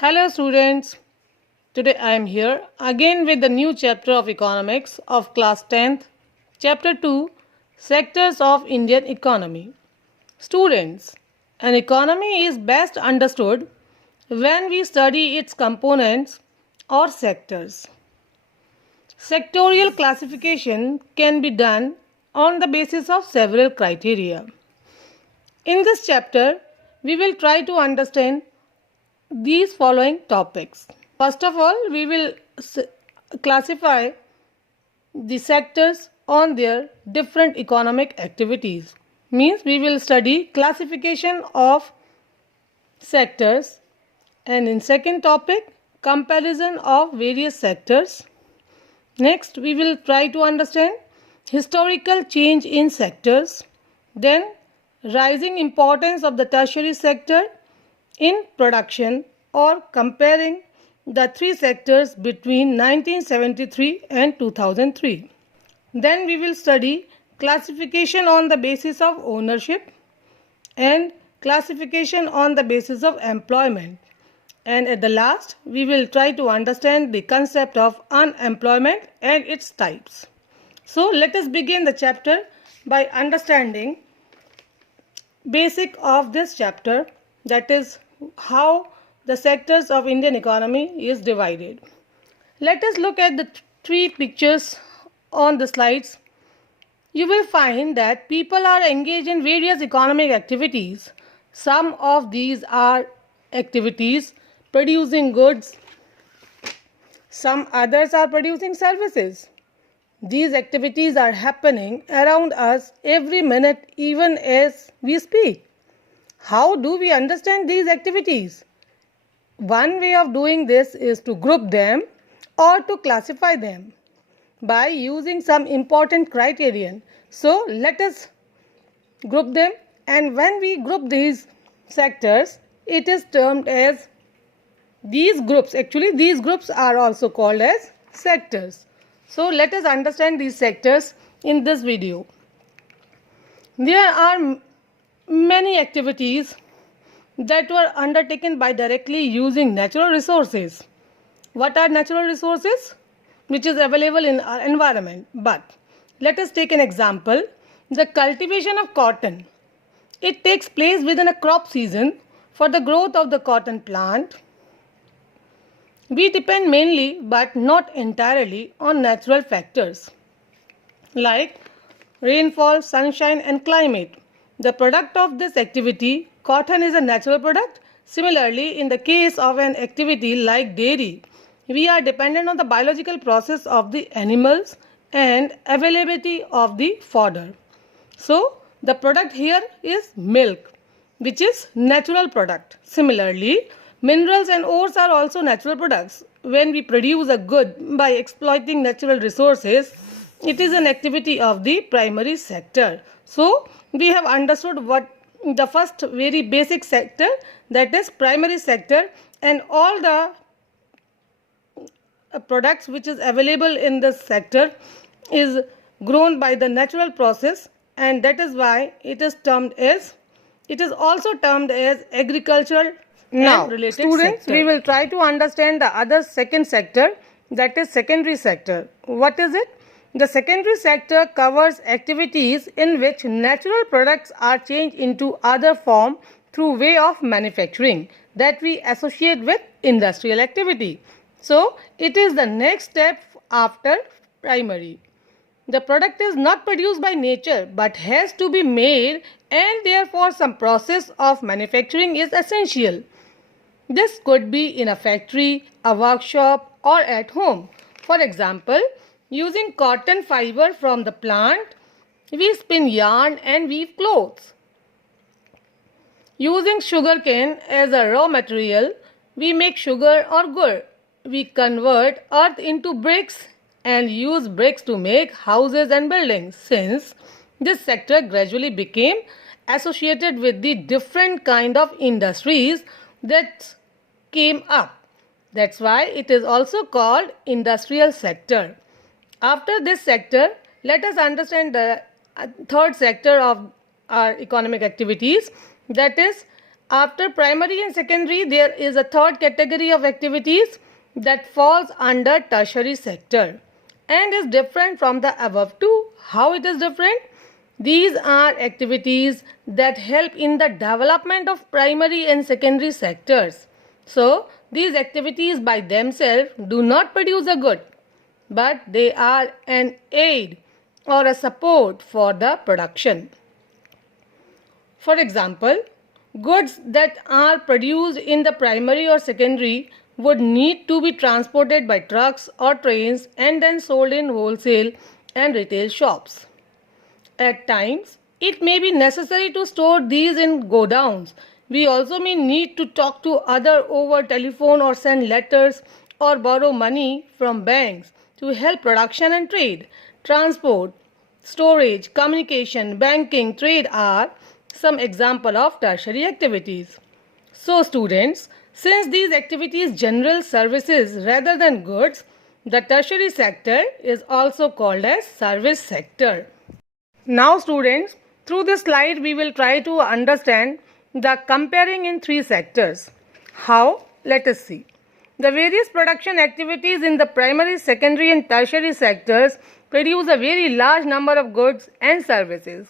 Hello students, today I am here again with the new chapter of economics of class 10th, chapter 2, sectors of Indian economy. Students, an economy is best understood when we study its components or sectors. Sectorial classification can be done on the basis of several criteria. In this chapter, we will try to understand these following topics. First of all, we will classify the sectors on their different economic activities. Means we will study classification of sectors, and in second topic, comparison of various sectors. Next, we will try to understand historical change in sectors, then rising importance of the tertiary sector in production or comparing the three sectors between 1973 and 2003. Then we will study classification on the basis of ownership and classification on the basis of employment. And at the last, we will try to understand the concept of unemployment and its types. So let us begin the chapter by understanding basic of this chapter, that is how the sectors of Indian economy is divided. Let us look at the three pictures on the slides. You will find that people are engaged in various economic activities. Some of these are activities producing goods, some others are producing services. These activities are happening around us every minute, even as we speak. How do we understand these activities? One way of doing this is to group them or to classify them by using some important criterion. So let us group them, and when we group these sectors, it is termed as these groups. Actually, these groups are also called as sectors. So let us understand these sectors in this video. There are many activities that were undertaken by directly using natural resources. What are natural resources? Which is available in our environment. But let us take an example. The cultivation of cotton. It takes place within a crop season for the growth of the cotton plant. We depend mainly but not entirely on natural factors like rainfall, sunshine and climate. The product of this activity, cotton, is a natural product. Similarly, in the case of an activity like dairy, we are dependent on the biological process of the animals and availability of the fodder. So, the product here is milk, which is natural product. Similarly, minerals and ores are also natural products. When we produce a good by exploiting natural resources, it is an activity of the primary sector. So, we have understood what the first very basic sector, that is primary sector, and all the products which is available in this sector is grown by the natural process, and that is why it is also termed as agricultural. Now, students, we will try to understand the other second sector, that is secondary sector. What is it? The secondary sector covers activities in which natural products are changed into other form through way of manufacturing that we associate with industrial activity. So, it is the next step after primary. The product is not produced by nature but has to be made, and therefore some process of manufacturing is essential. This could be in a factory, a workshop or at home. For example, using cotton fiber from the plant, we spin yarn and weave clothes. Using sugarcane as a raw material, we make sugar or gur. We convert earth into bricks and use bricks to make houses and buildings. Since this sector gradually became associated with the different kind of industries that came up, that's why it is also called industrial sector. After this sector, let us understand the third sector of our economic activities, that is After primary and secondary, there is a third category of activities that falls under tertiary sector and is different from the above two. How it is different? These are activities that help in the development of primary and secondary sectors. So, these activities by themselves do not produce a good, but they are an aid or a support for the production. For example, goods that are produced in the primary or secondary would need to be transported by trucks or trains and then sold in wholesale and retail shops. At times, it may be necessary to store these in godowns. We also may need to talk to other over telephone or send letters or borrow money from banks to help production and trade. Transport, storage, communication, banking, trade are some example of tertiary activities. So students, since these activities general services rather than goods, the tertiary sector is also called as service sector. Now students, through this slide we will try to understand the comparing in three sectors. How? Let us see. The various production activities in the primary, secondary and tertiary sectors produce a very large number of goods and services.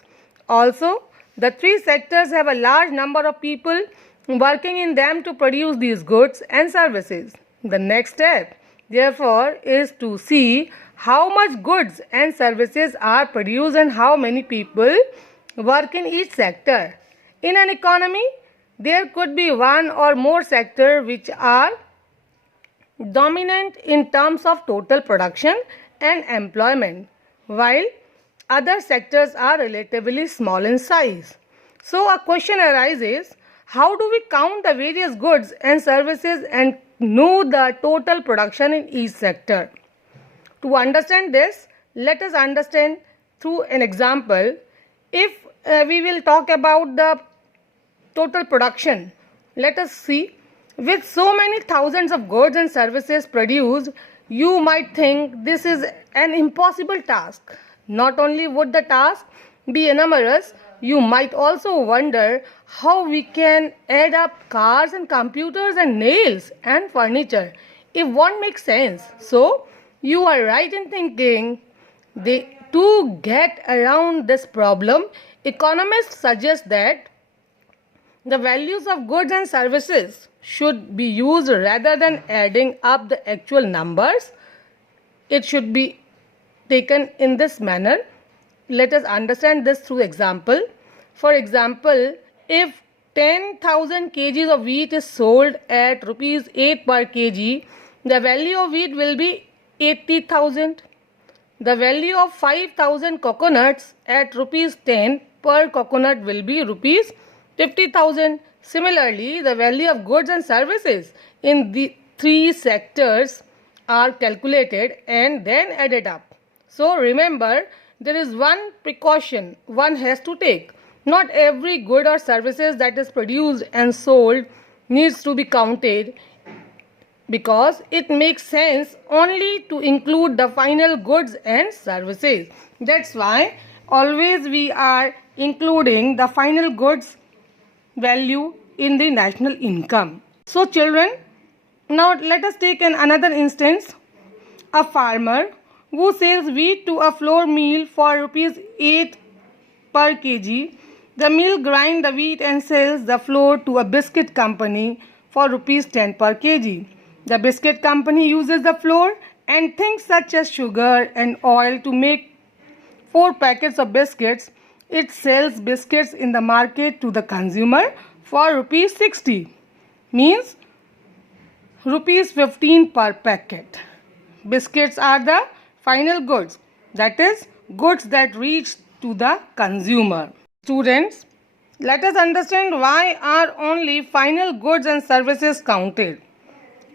Also, the three sectors have a large number of people working in them to produce these goods and services. The next step, therefore, is to see how much goods and services are produced and how many people work in each sector. In an economy, there could be one or more sectors which are dominant in terms of total production and employment, while other sectors are relatively small in size. So a question arises, how do we count the various goods and services and know the total production in each sector? To understand this, let us understand through an example. If we will talk about the total production, let us see. With so many thousands of goods and services produced, you might think this is an impossible task. Not only would the task be enormous, you might also wonder how we can add up cars and computers and nails and furniture. It won't make sense. So, you are right in thinking to get around this problem, economists suggest that the values of goods and services should be used rather than adding up the actual numbers. It should be taken in this manner. Let us understand this through example. For example, if 10,000 kgs of wheat is sold at rupees 8 per kg, the value of wheat will be 80,000. The value of 5,000 coconuts at rupees 10 per coconut will be rupees 50,000. Similarly, the value of goods and services in the three sectors are calculated and then added up. So remember, there is one precaution one has to take. Not every good or services that is produced and sold needs to be counted, because it makes sense only to include the final goods and services. That's why always we are including the final goods value in the national income. So children, now let us take another instance. A farmer who sells wheat to a flour mill for rupees 8 per kg. The mill grinds the wheat and sells the flour to a biscuit company for rupees 10 per kg. The biscuit company uses the flour and things such as sugar and oil to make 4 packets of biscuits. It sells biscuits in the market to the consumer for rupees 60, means rupees 15 per packet. Biscuits are the final goods, that is, goods that reach to the consumer. Students, let us understand why are only final goods and services counted.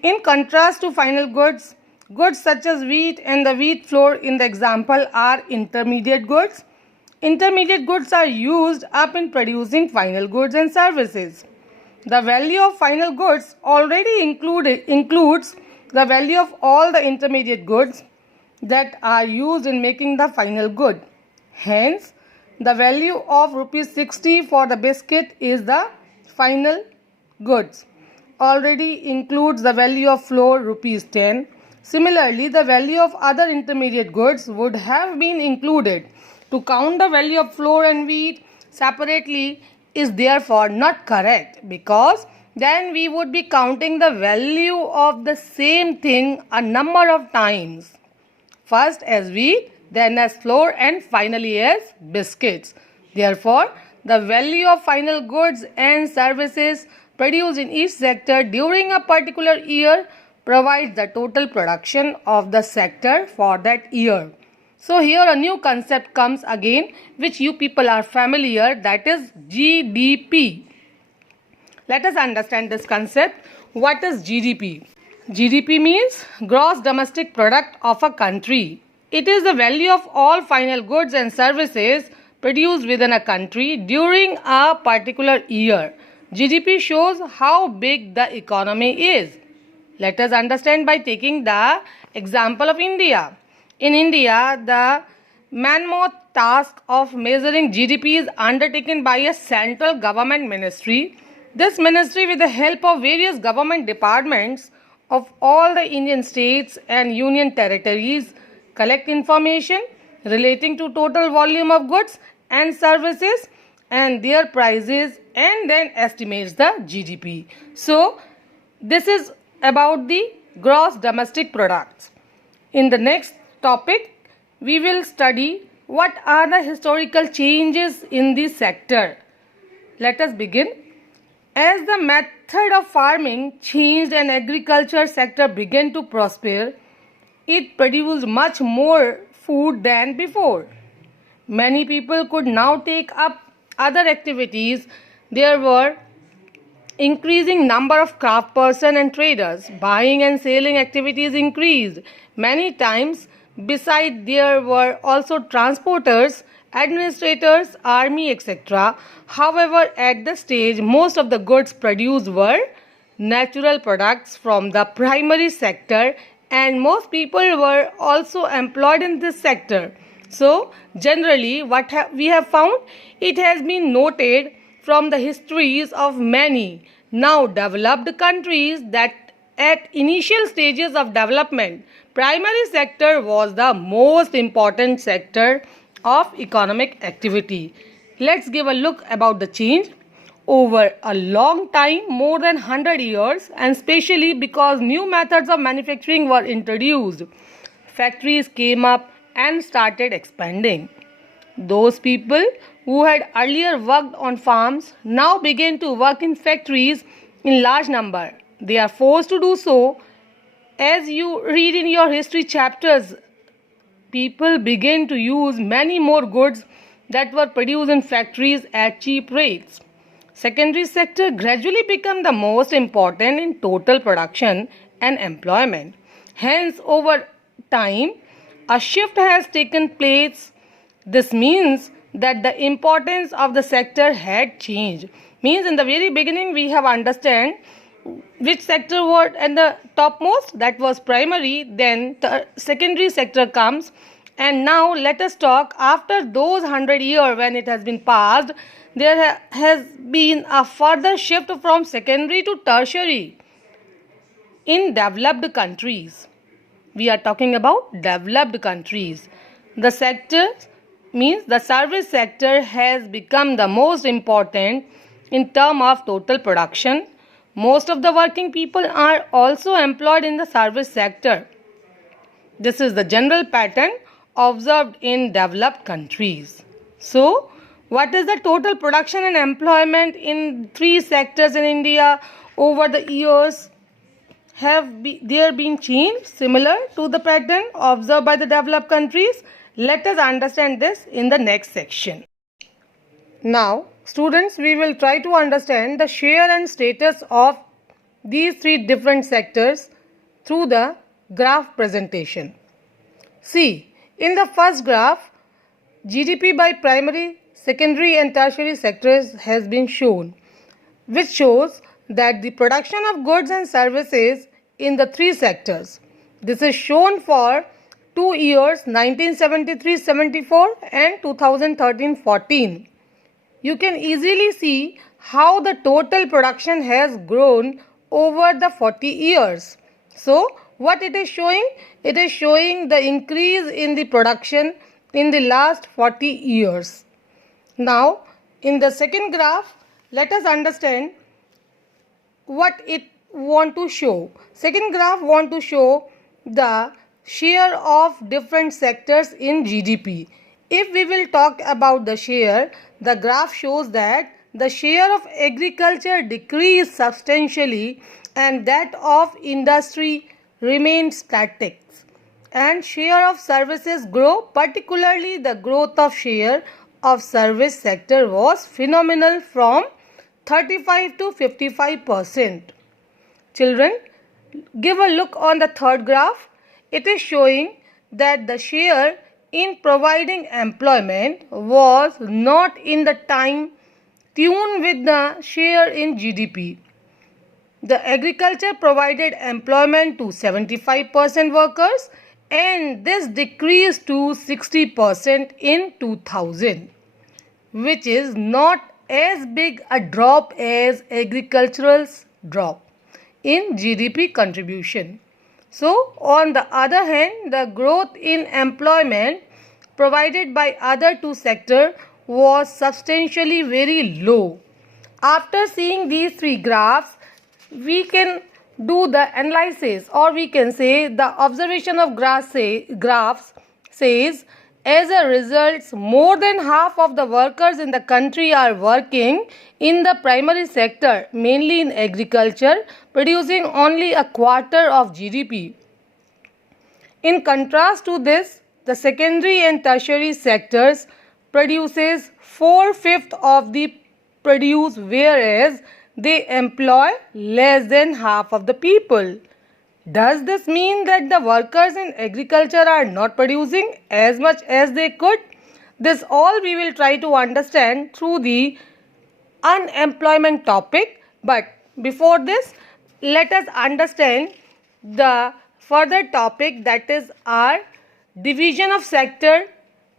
In contrast to final goods, goods such as wheat and the wheat flour in the example are intermediate goods. Intermediate goods are used up in producing final goods and services. The value of final goods already includes the value of all the intermediate goods that are used in making the final good. Hence, the value of rupees 60 for the biscuit is the final goods already includes the value of flour rupees 10. Similarly, the value of other intermediate goods would have been included. To count the value of flour and wheat separately is therefore not correct, because then we would be counting the value of the same thing a number of times. First as wheat, then as flour, and finally as biscuits. Therefore, the value of final goods and services produced in each sector during a particular year provides the total production of the sector for that year. So here a new concept comes again, which you people are familiar, that is GDP. Let us understand this concept. What is GDP? GDP means gross domestic product of a country. It is the value of all final goods and services produced within a country during a particular year. GDP shows how big the economy is. Let us understand by taking the example of India. In India, the mammoth task of measuring GDP is undertaken by a central government ministry. This ministry, with the help of various government departments of all the Indian states and union territories, collect information relating to total volume of goods and services and their prices, and then estimates the GDP. So, this is about the gross domestic products. In the next topic, we will study what are the historical changes in this sector. Let us begin. As the method of farming changed and agriculture sector began to prosper, it produced much more food than before. Many people could now take up other activities. There were increasing number of craftspersons and traders. Buying and selling activities increased many times. Besides, there were also transporters, administrators, army, etc. However, at this stage, most of the goods produced were natural products from the primary sector, and most people were also employed in this sector. So, generally, what we have found, it has been noted from the histories of many now developed countries that at initial stages of development, primary sector was the most important sector of economic activity. Let's give a look about the change. Over a long time, more than 100 years, and especially because new methods of manufacturing were introduced, factories came up and started expanding. Those people who had earlier worked on farms now began to work in factories in large number. They are forced to do so. As you read in your history chapters, people began to use many more goods that were produced in factories at cheap rates. Secondary sector gradually became the most important in total production and employment. Hence, over time, a shift has taken place. This means that the importance of the sector had changed. Means in the very beginning we have understand which sector was at the topmost, that was primary, then the secondary sector comes, and now let us talk after those 100 years when it has been passed, there has been a further shift from secondary to tertiary in developed countries. We are talking about developed countries. The sector means the service sector has become the most important in terms of total production. Most of the working people are also employed in the service sector. This is the general pattern observed in developed countries. So, what is the total production and employment in three sectors in India over the years? Have there been change similar to the pattern observed by the developed countries? Let us understand this in the next section. Now, students, we will try to understand the share and status of these three different sectors through the graph presentation. See, in the first graph, GDP by primary, secondary and tertiary sectors has been shown, which shows that the production of goods and services in the three sectors. This is shown for 2 years 1973-74 and 2013-14. You can easily see how the total production has grown over the 40 years. So, what it is showing? It is showing the increase in the production in the last 40 years. Now, in the second graph, let us understand what it want to show. Second graph want to show the share of different sectors in GDP. If we will talk about the share, the graph shows that the share of agriculture decreased substantially and that of industry remained static, and share of services grow, particularly the growth of share of service sector was phenomenal from 35 to 55%. Children, give a look on the third graph. It is showing that the share in providing employment was not in the time tune with the share in GDP. The agriculture provided employment to 75% workers and this decreased to 60% in 2000, which is not as big a drop as agricultural's drop in GDP contribution. So, on the other hand, the growth in employment provided by other two sectors was substantially very low. After seeing these three graphs, we can do the analysis, or we can say the observation of graphs says, as a result, more than half of the workers in the country are working in the primary sector, mainly in agriculture, producing only a quarter of GDP. In contrast to this, the secondary and tertiary sectors produces 4/5 of the produce, whereas they employ less than half of the people. Does this mean that the workers in agriculture are not producing as much as they could? This all we will try to understand through the unemployment topic. But before this, let us understand the further topic, that is our division of sector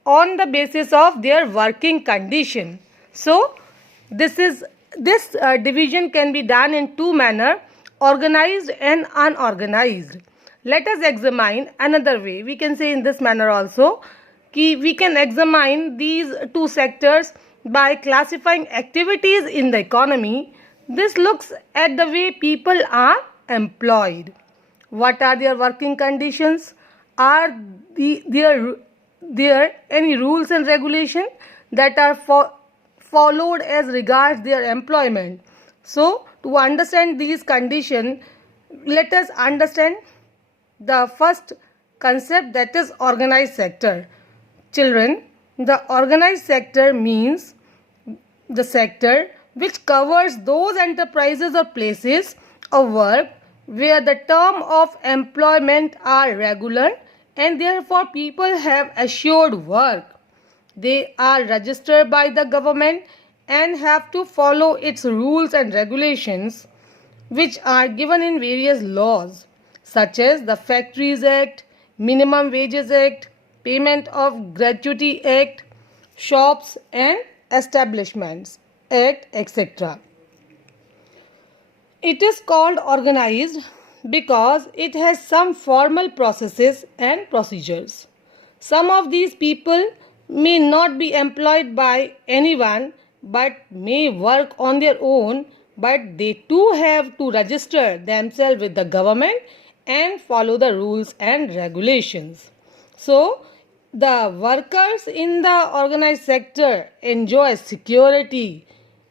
on the basis of their working condition. So, this division can be done in two manners, organized and unorganized. Let us examine another way. We can say in this manner also, we can examine these two sectors by classifying activities in the economy. This looks at the way people are employed. What are their working conditions? Are there any rules and regulations that are followed as regards their employment? So, to understand these conditions, let us understand the first concept, that is organized sector. Children, the organized sector means the sector which covers those enterprises or places of work where the term of employment are regular and therefore people have assured work. They are registered by the government and have to follow its rules and regulations, which are given in various laws such as the Factories Act, Minimum Wages Act, Payment of Gratuity Act, Shops and Establishments Act, etc. It is called organized because it has some formal processes and procedures. Some of these people may not be employed by anyone but may work on their own, but they too have to register themselves with the government and follow the rules and regulations. So, the workers in the organized sector enjoy security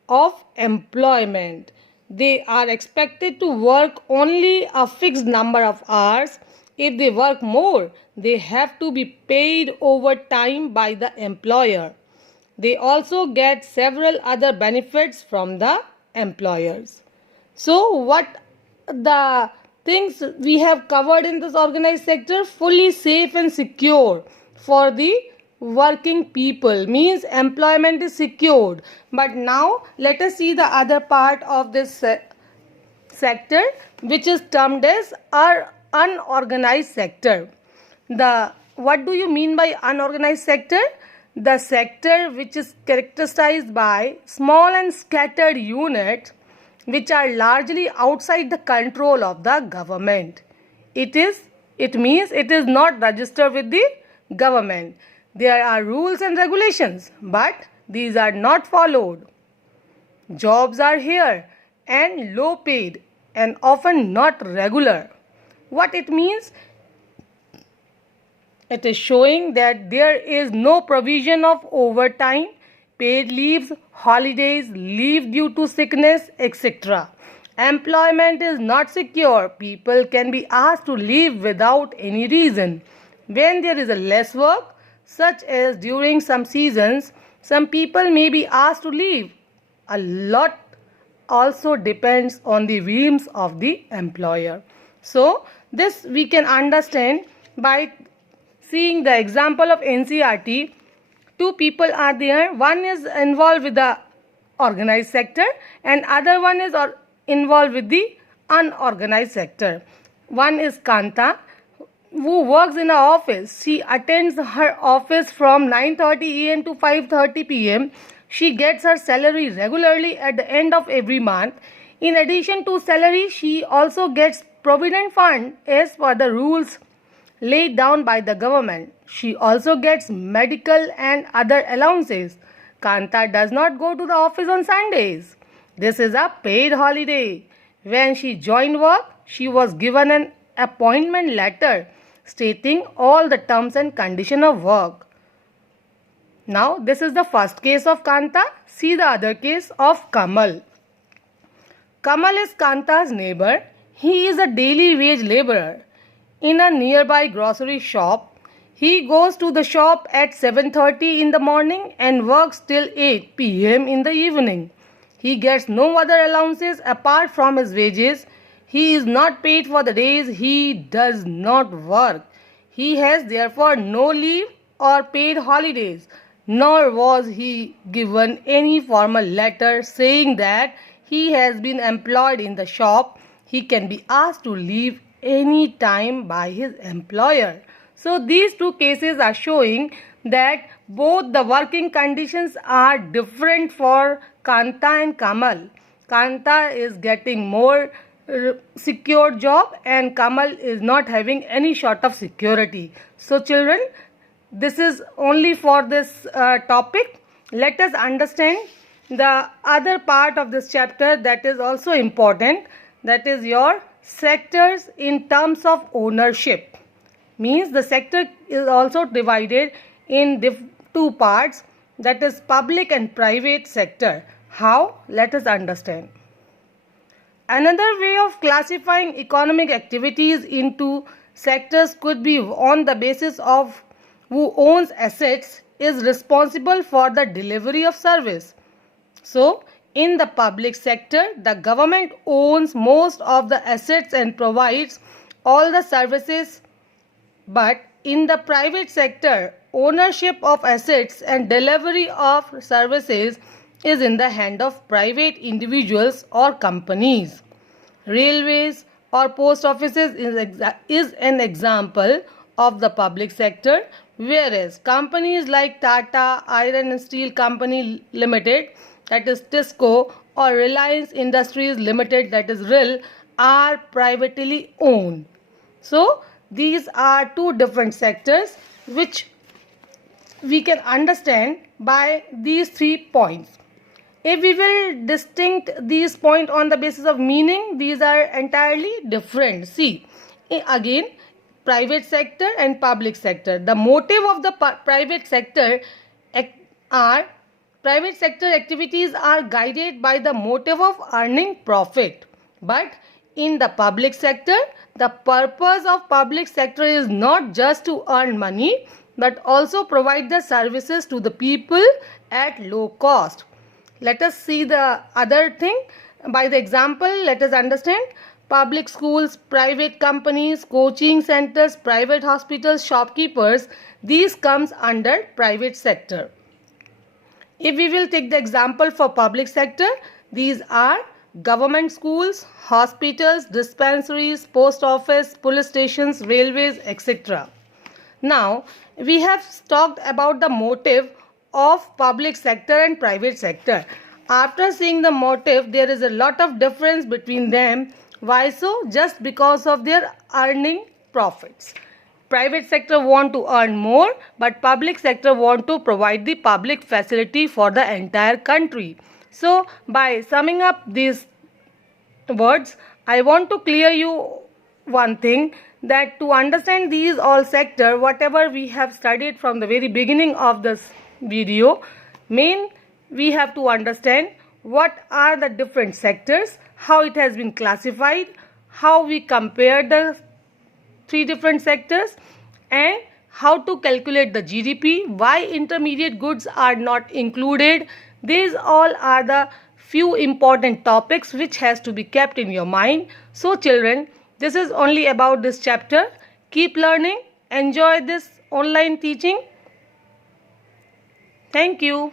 of employment. They are expected to work only a fixed number of hours. If they work more, they have to be paid overtime by the employer. They also get several other benefits from the employers. So, what the things we have covered in this organized sector? Fully safe and secure for the working people, means employment is secured. But now let us see the other part of this sector, which is termed as our unorganized sector. What do you mean by unorganized sector? the sector which is characterized by small and scattered units which are largely outside the control of the government. It means it is not registered with the government. There are rules and regulations, but these are not followed. Jobs are here and low paid and often not regular. What it means? It is showing that there is no provision of overtime, paid leaves, holidays, leave due to sickness, etc. Employment is not secure. People can be asked to leave without any reason. When there is a less work, such as during some seasons, some people may be asked to leave. A lot also depends on the whims of the employer. So, this we can understand by seeing the example of NCERT. Two people are there. One is involved with the organized sector and other one is involved with the unorganized sector. One is Kanta, who works in an office. She attends her office from 9:30 am to 5:30 pm. She gets her salary regularly at the end of every month. In addition to salary, she also gets provident fund as per the rules laid down by the government. She also gets medical and other allowances. Kanta does not go to the office on Sundays. This is a paid holiday. When she joined work, she was given an appointment letter stating all the terms and conditions of work. Now, this is the first case of Kanta. See the other case of Kamal. Kamal is Kanta's neighbor. He is a daily wage laborer in a nearby grocery shop. He goes to the shop at 7:30 in the morning and works till 8 p.m. in the evening. He gets no other allowances apart from his wages. He is not paid for the days he does not work. He has therefore no leave or paid holidays, nor was he given any formal letter saying that he has been employed in the shop. He can be asked to leave any time by his employer. So these two cases are showing that both the working conditions are different for Kanta and Kamal. Kanta is getting more secure job and Kamal is not having any sort of security. So children, this is only for this topic. Let us understand the other part of this chapter that is also important, that is your sectors in terms of ownership. Means the sector is also divided in two parts, that is public and private sector. How? Let us understand. Another way of classifying economic activities into sectors could be on the basis of who owns assets is responsible for the delivery of service. So, in the public sector, the government owns most of the assets and provides all the services. But in the private sector, ownership of assets and delivery of services is in the hand of private individuals or companies. Railways or post offices is an example of the public sector, whereas companies like Tata Iron and Steel Company Limited, that is TISCO, or Reliance Industries Limited, that is RIL, are privately owned. So, these are two different sectors which we can understand by these 3 points. If we will distinct these points on the basis of meaning, these are entirely different. See, again, private sector and public sector. The motive of the private sector activities are guided by the motive of earning profit. But in the public sector, the purpose of public sector is not just to earn money, but also provide the services to the people at low cost. Let us see the other thing. By the example, let us understand. Public schools, private companies, coaching centers, private hospitals, shopkeepers, these comes under private sector. If we will take the example for public sector, these are government schools, hospitals, dispensaries, post office, police stations, railways, etc. Now, we have talked about the motive of public sector and private sector. After seeing the motive, there is a lot of difference between them. Why so? Just because of their earning profits. Private sector want to earn more, but public sector want to provide the public facility for the entire country. So, by summing up these words, I want to clear you one thing, that to understand these all sector, whatever we have studied from the very beginning of this video, we have to understand what are the different sectors, how it has been classified, how we compare the three different sectors, and how to calculate the GDP, why intermediate goods are not included. These all are the few important topics which has to be kept in your mind. So children, this is only about this chapter. Keep learning, enjoy this online teaching. Thank you.